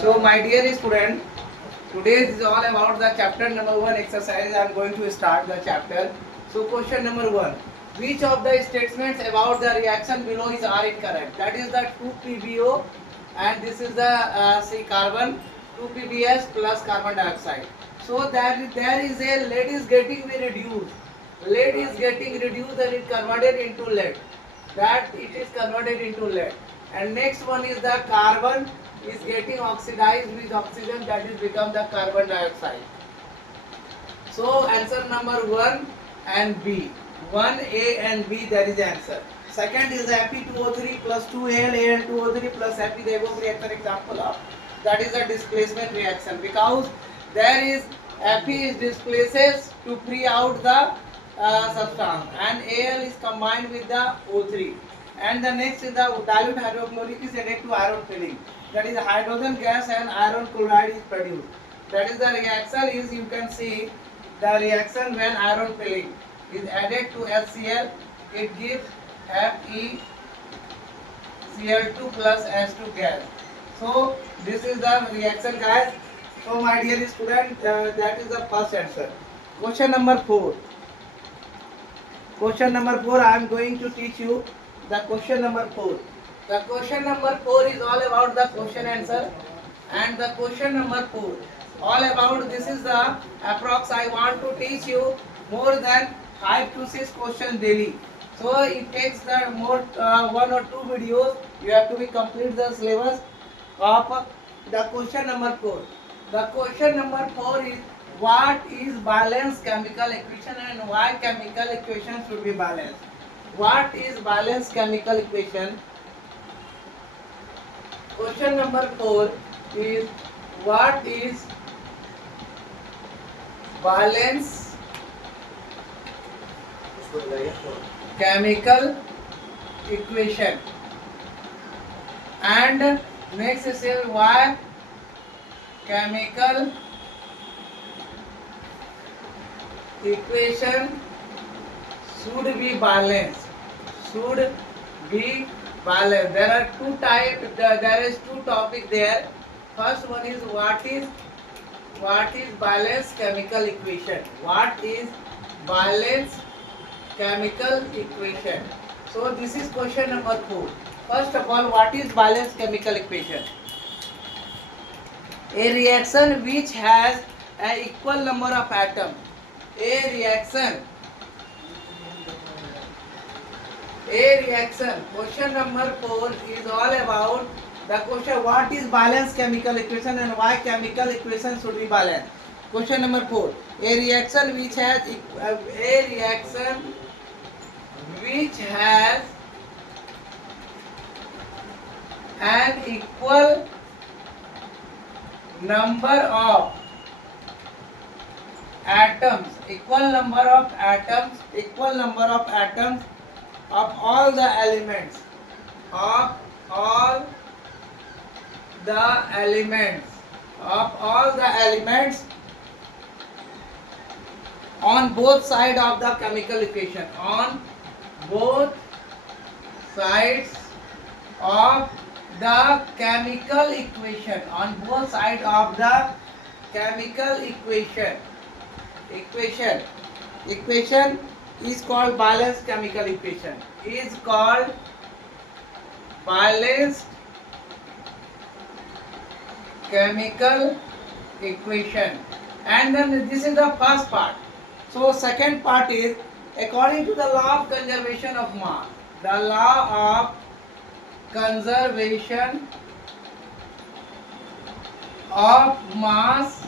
So my dear student, today is all about the chapter number 1 exercise. I am going to start the chapter. So question number 1. Which of the statements about the reaction below is are incorrect? That is the 2PbO and this is the say carbon 2PbS plus carbon dioxide. So that there is a lead is getting reduced. Lead is getting reduced and it converted into lead. That it is converted into lead. And next one is the carbon is getting oxidized with oxygen, that is become the carbon dioxide. So answer number 1 and B. 1A and B, that is the answer. Second is the Fe2O3 plus 2Al, Al2O3 plus Fe, the above reaction example of that is the displacement reaction, because there is Fe is displaces to free out the substance and Al is combined with the O3. And the next is the dilute hydrochloric is added to iron filling, that is hydrogen gas and iron chloride is produced. That is the reaction is, you can see the reaction when iron filling is added to HCl, it gives FeCl2 plus H2 gas. So this is the reaction, guys. So my dear student, that is the first answer. Question number 4. Question number 4, I am going to teach you the question number 4. The question number 4 is all about the question answer, and the question number 4 all about this is the approx. I want to teach you more than 5 to 6 questions daily. So it takes the more 1 or 2 videos. You have to be complete the syllabus of the question number 4. The question number 4 is what is balanced chemical equation and why chemical equation should be balanced. What is balanced chemical equation? Question number 4 is what is balanced chemical equation, and next is why chemical equation should be balanced. Should be balanced. There are two types. There is two topics there. First one is what is balanced chemical equation. What is balanced chemical equation? So this is question number 4. First of all, what is balanced chemical equation? A reaction which has an equal number of atoms. A reaction. Question number 4 is all about the question what is balanced chemical equation and why chemical equation should be balanced. Question number 4. A reaction which has an equal number of atoms of all the elements on both sides of the chemical equation, on both sides of the chemical equation, equation is called balanced chemical equation, and then this is the first part. So second part is according to the law of conservation of mass. The law of conservation of mass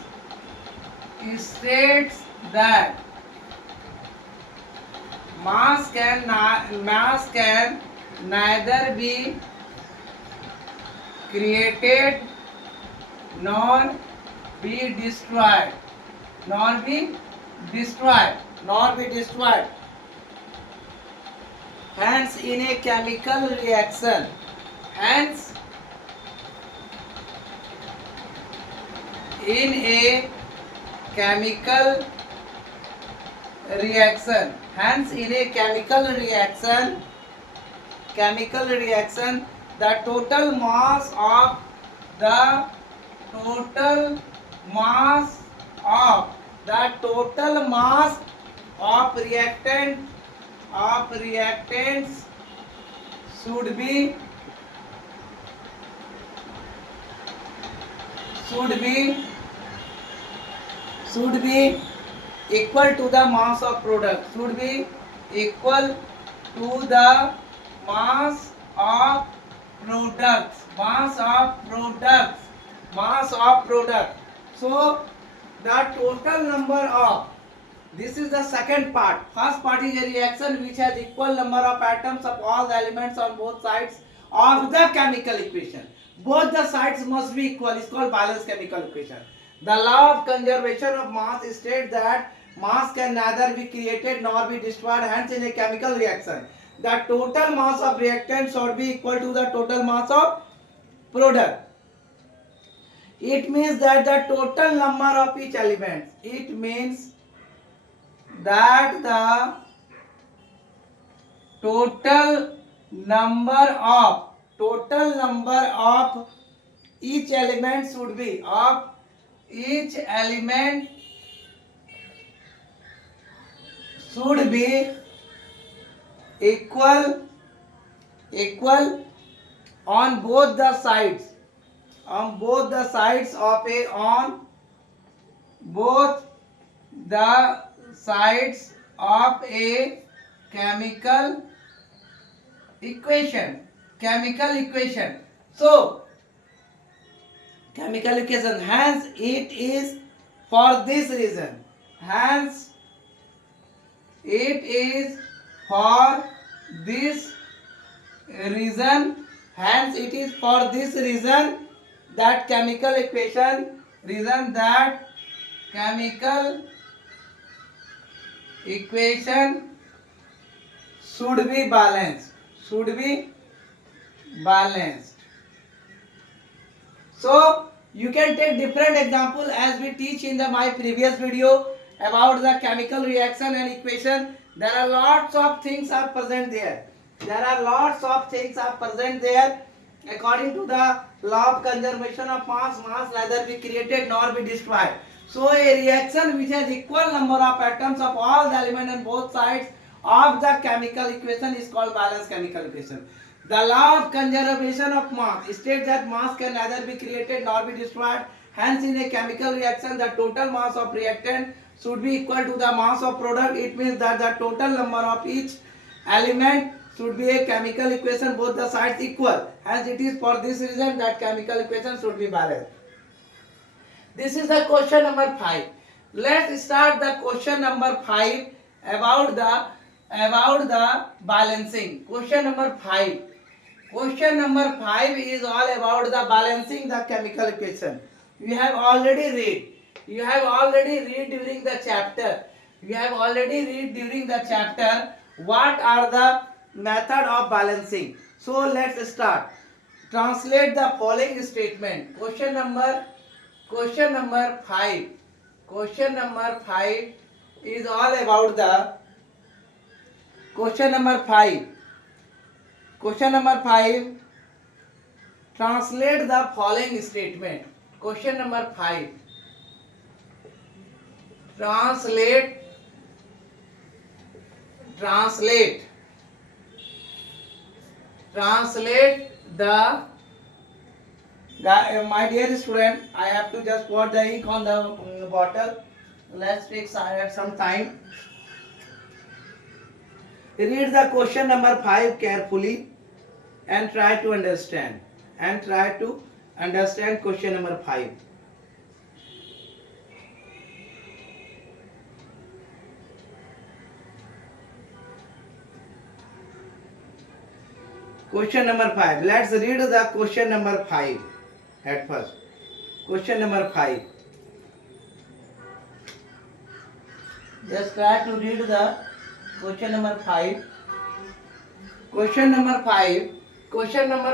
states that mass can neither be created nor be destroyed. Hence in a chemical reaction, chemical reaction, the total mass of the total mass of the total mass of reactants should be equal to the mass of product, should be equal to the mass of product. So the total number of, this is the second part. First part is a reaction which has equal number of atoms of all the elements on both sides of the chemical equation. Both the sides must be equal. It's called balanced chemical equation. The law of conservation of mass states that mass can neither be created nor be destroyed. Hence, in a chemical reaction, the total mass of reactant should be equal to the total mass of product. It means that the total number of each element. It means that the total number of each element should be equal on both the sides of a chemical equation. So chemical equation, hence it is for this reason, that chemical equation should be balanced. So you can take different example as we teach in my previous video about the chemical reaction and equation. There are lots of things are present there. According to the law of conservation of mass neither be created nor be destroyed. So a reaction which has equal number of atoms of all the elements on both sides of the chemical equation is called balanced chemical equation. The law of conservation of mass states that mass can neither be created nor be destroyed. Hence, in a chemical reaction, the total mass of reactant should be equal to the mass of product. It means that the total number of each element should be a chemical equation, both the sides equal. Hence, it is for this reason that chemical equation should be balanced. This is the question number 5. Let's start the question number 5 about the balancing. Question number 5 is all about the balancing the chemical equation. You have already read during the chapter. What are the method of balancing? So let's start. Translate the following statement. Question number 5 is all about the question number 5. Translate the following statement. Question number 5. Translate the my dear student, I have to just pour the ink on the bottle. Let's take some time. Read the question number 5 carefully and try to understand. Question number 5. Question number 5. Let's read the question number 5 at first. Question number 5. Just try to read the question number 5. Question number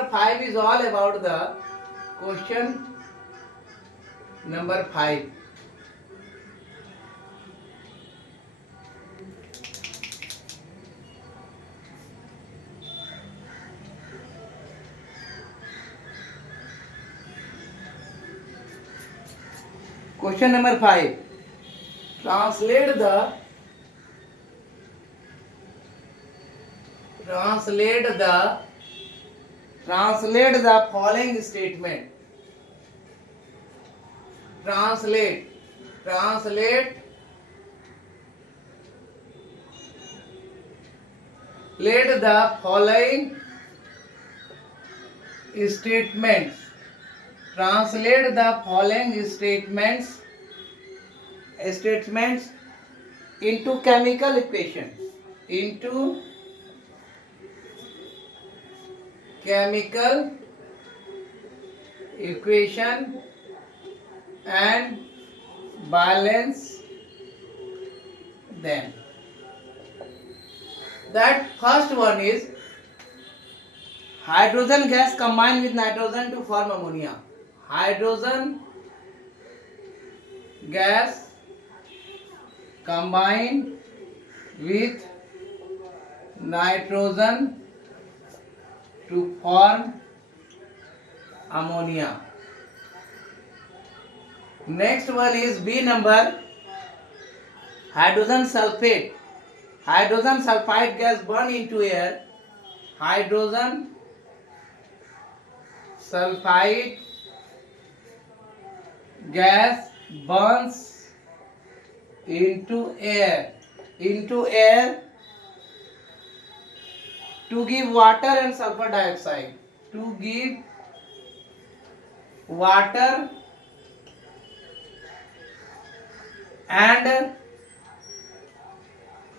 5 is all about the question number 5. Question number 5. Translate the following statement. Translate the following statements. Translate the following statements into chemical equations. Into chemical equation and balance them. That first one is hydrogen gas combined with nitrogen to form ammonia. Hydrogen gas combined with nitrogen to form ammonia. Next one is B number, hydrogen sulfate. Hydrogen sulfide gas burn into air. Hydrogen sulfide gas burns into air to give water and sulfur dioxide. To give water and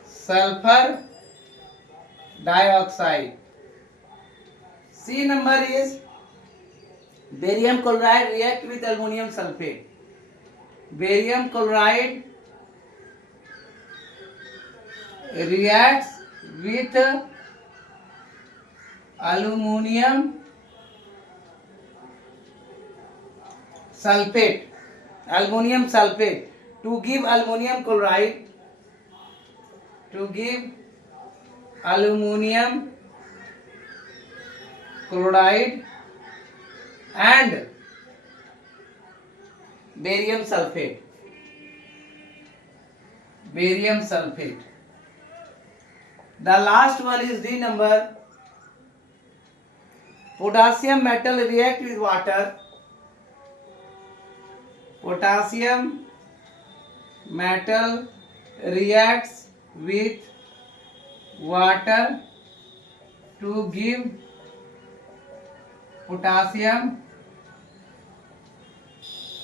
sulfur dioxide. C number is barium chloride react with aluminum sulfate. Barium chloride reacts with aluminum sulfate. To give aluminum chloride. To give aluminum chloride and barium sulfate. The last one is D number, potassium metal react with water. Potassium metal reacts with water to give potassium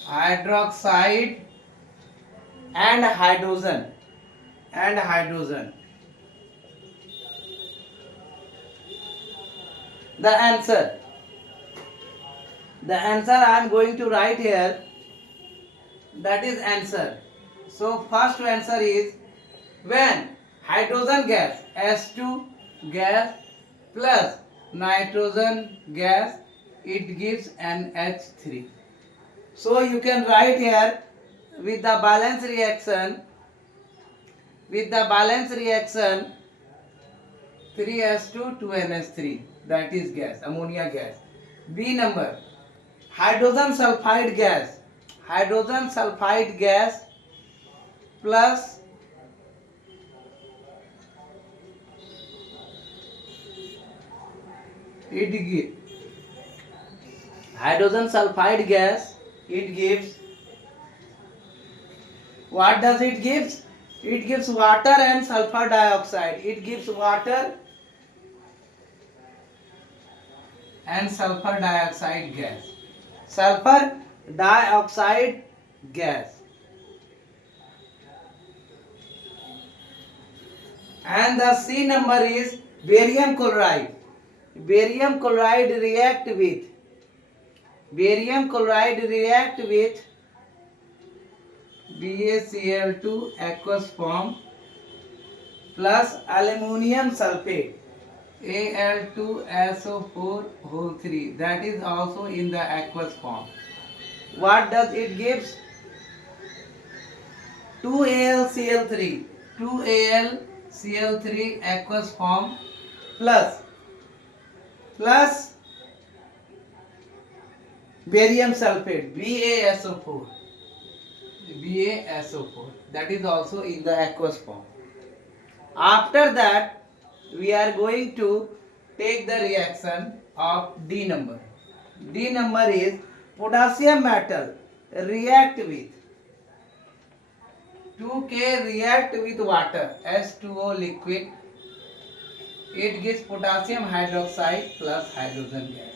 hydroxide and hydrogen. The answer I am going to write here. That is answer. So first answer is, when hydrogen gas H2 gas plus nitrogen gas, it gives an H3. So you can write here with the balance reaction 3H2 2NH3, that is gas, ammonia gas. B number, hydrogen sulfide gas plus it gives hydrogen sulfide gas, it gives, what does it gives? It gives water and sulfur dioxide. It gives water and sulfur dioxide gas. And the C number is barium chloride. Barium chloride react with BaCl2 aqueous form plus aluminum sulfate Al2SO4 whole 3, that is also in the aqueous form. What does it gives? 2AlCl3 aqueous form plus barium sulfate BaSO4. BaSO4. That is also in the aqueous form. After that, we are going to take the reaction of D number. D number is potassium metal react with 2K react with water H2O liquid. It gives potassium hydroxide plus hydrogen gas.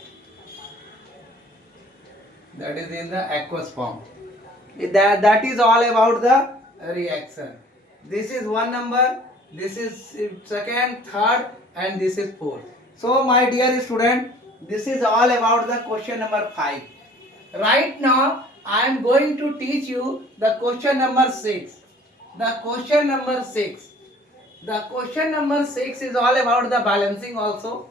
That is in the aqueous form. That is all about the reaction. This is one number, this is second, third, and this is fourth. So my dear student, this is all about the question number 5. Right now I am going to teach you the question number 6. The question number 6. The question number 6 is all about the balancing also.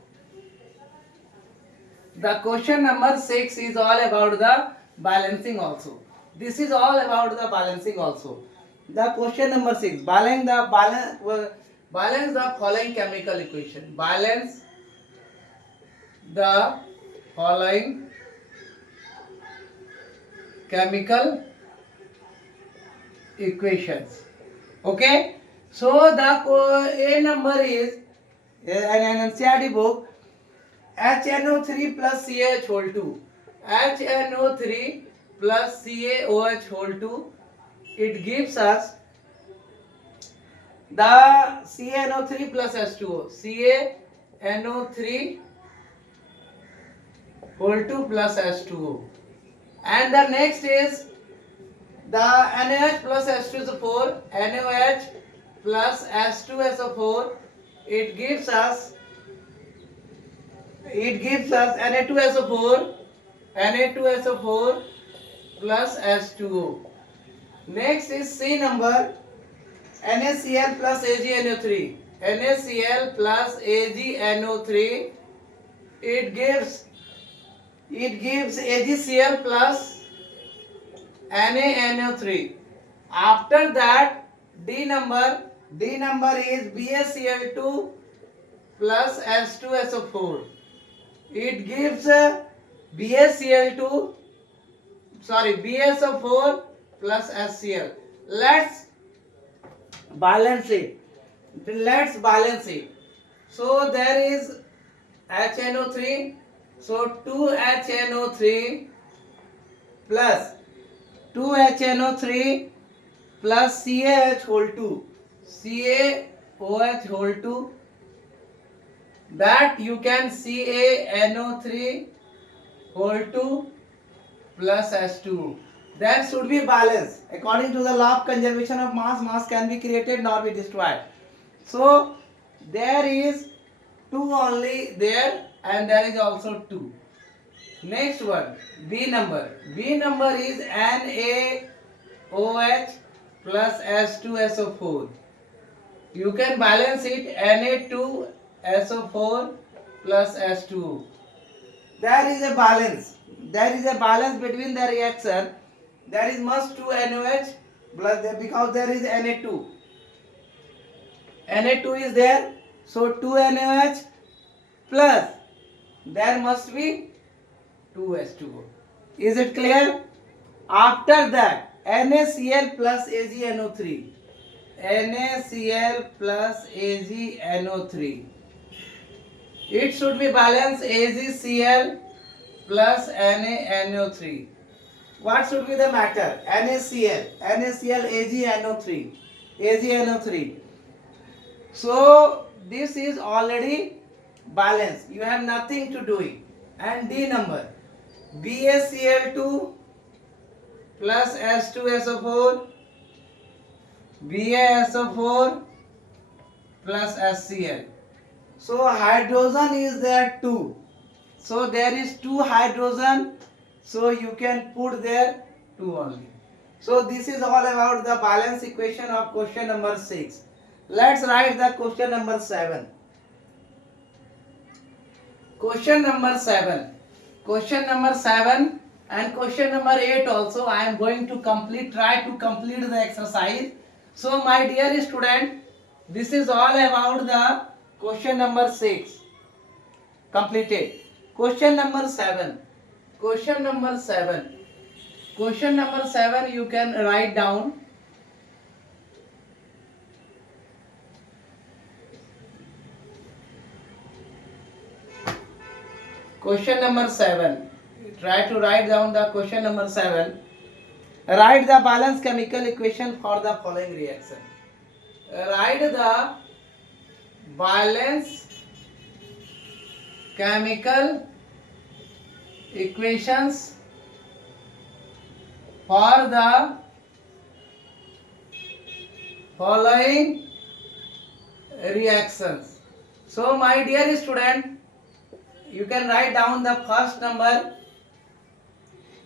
The question number 6 is all about the balancing also. This is all about the balancing also. The question number 6, balance the following chemical equation. Balance the following chemical equations. Okay, so the A number is an NCERT book. HNO3 plus CaH whole 2. HNO3 plus CaOH whole 2. It gives us the CaNO3 plus H2O. CaNO3 whole 2 plus H2O. And the next is the NaH plus H2SO4. NaOH plus H2SO4. It gives us Na2SO4 plus H2O. Next is C number, NaCl plus AgNO3. NaCl plus AgNO3. It gives AgCl plus NaNO3. After that, D number is BaCl2 plus H2SO4. It gives BaSO4 plus HCl. Let's balance it. So there is HNO3. So 2HNO3 plus CaH whole 2. CaOH whole 2. That you can CaNO3 whole 2 plus H2. That should be balanced. According to the law of conservation of mass can be created nor be destroyed. So there is 2 only there, and there is also 2. Next one, B number. B number is NaOH plus H2SO4. You can balance it Na2SO4 plus H2O. There is a balance between the reaction. There is must 2 NaOH plus because there is Na2. Na2 is there, so 2 NaOH plus there must be 2 H2O. Is it clear? After that, NaCl plus AgNO3. NaCl plus AgNO3. It should be balanced AgCl plus NaNO3. What should be the matter? NaCl, AgNO3. So this is already balanced. You have nothing to do it. And D number, BaCl2 plus H2SO4. BaSO4 plus HCl. So hydrogen is there 2. So there is 2 hydrogen. So you can put there 2 only. So this is all about the balance equation of question number 6. Let's write the question number 7. Question number 7 and question number 8 also I am going to try to complete the exercise. So my dear student, this is all about the question number 6 completed. Question number 7. Question number 7 you can write down. Question number 7. Try to write down the question number 7. Write the balanced chemical equation for the following reaction. Write the balanced chemical equations for the following reactions. So my dear student, you can write down the first number,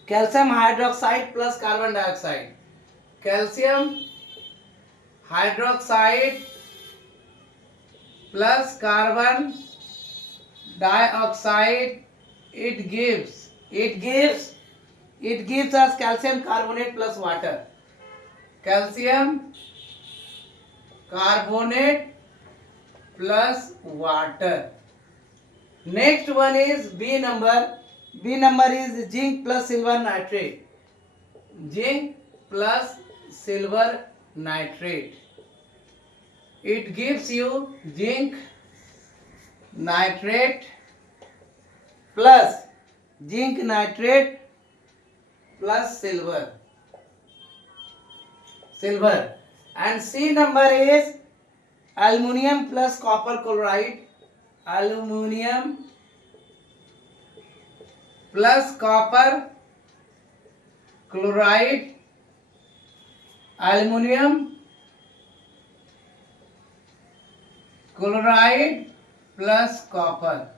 calcium hydroxide plus carbon dioxide. Calcium hydroxide plus carbon dioxide, it gives us calcium carbonate plus water. Calcium carbonate plus water. Next one is B number. B number is zinc plus silver nitrate. Zinc plus silver nitrate. It gives you zinc nitrate plus silver. And C number is aluminium plus copper chloride. Aluminium plus copper chloride. Aluminium chloride plus copper.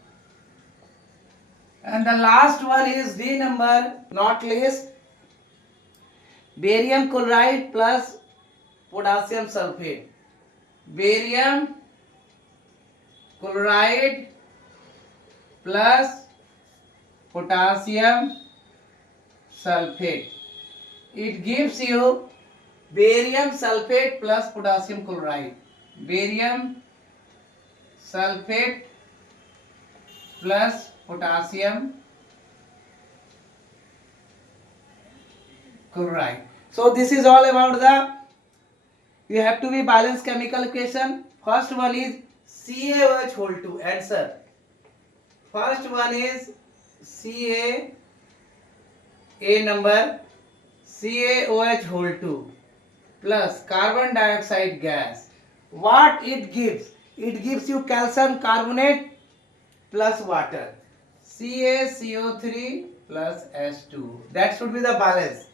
And the last one is D number, not least, barium chloride plus potassium sulfate. Barium chloride plus potassium sulfate. It gives you barium sulfate plus potassium chloride. Barium sulfate plus potassium chloride. So this is all about the, you have to be balanced chemical equation. First one is CaOH whole 2. Answer. First one is A number, CaOH whole 2 plus carbon dioxide gas. What it gives? It gives you calcium carbonate plus water. CaCO3 plus H2. That should be the balance.